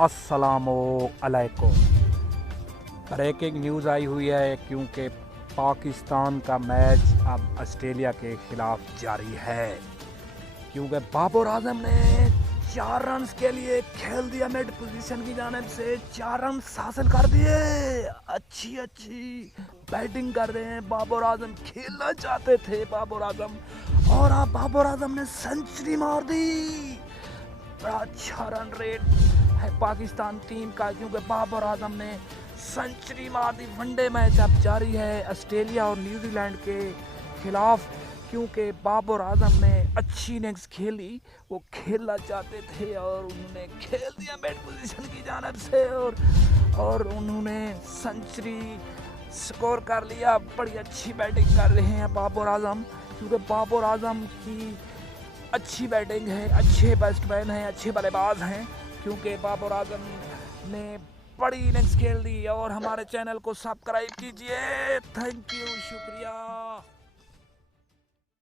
अस्सलामु अलैकुम। Breaking news आई हुई है क्योंकि पाकिस्तान का मैच अब ऑस्ट्रेलिया के खिलाफ जारी है, क्योंकि बाबर आजम ने 4 रन के लिए खेल दिया। मिड पोजीशन की जानिब से 4 रन हासिल कर दिए। अच्छी बैटिंग कर रहे हैं बाबर आजम, खेलना चाहते थे बाबर आजम, और अब बाबर आजम ने सेंचुरी मार दी। बड़ा अच्छा रन रेट है पाकिस्तान टीम का, क्योंकि बाबर आजम ने सेंचुरी मार दी। वनडे मैच अब जारी है ऑस्ट्रेलिया और न्यूजीलैंड के खिलाफ, क्योंकि बाबर आजम ने अच्छी इनिंग्स खेली। वो खेलना चाहते थे और उन्होंने खेल दिया मिड पोजीशन की जानिब से, और उन्होंने सेंचुरी स्कोर कर लिया। बड़ी अच्छी बैटिंग कर रहे हैं बाबर आजम, क्योंकि बाबर आजम की अच्छी बैटिंग है, अच्छे बैट्समैन हैं, अच्छे बल्लेबाज हैं, क्योंकि बाबर आजम ने बड़ी इनिंग्स खेल दी। और हमारे चैनल को सब्सक्राइब कीजिए। थैंक यू, शुक्रिया।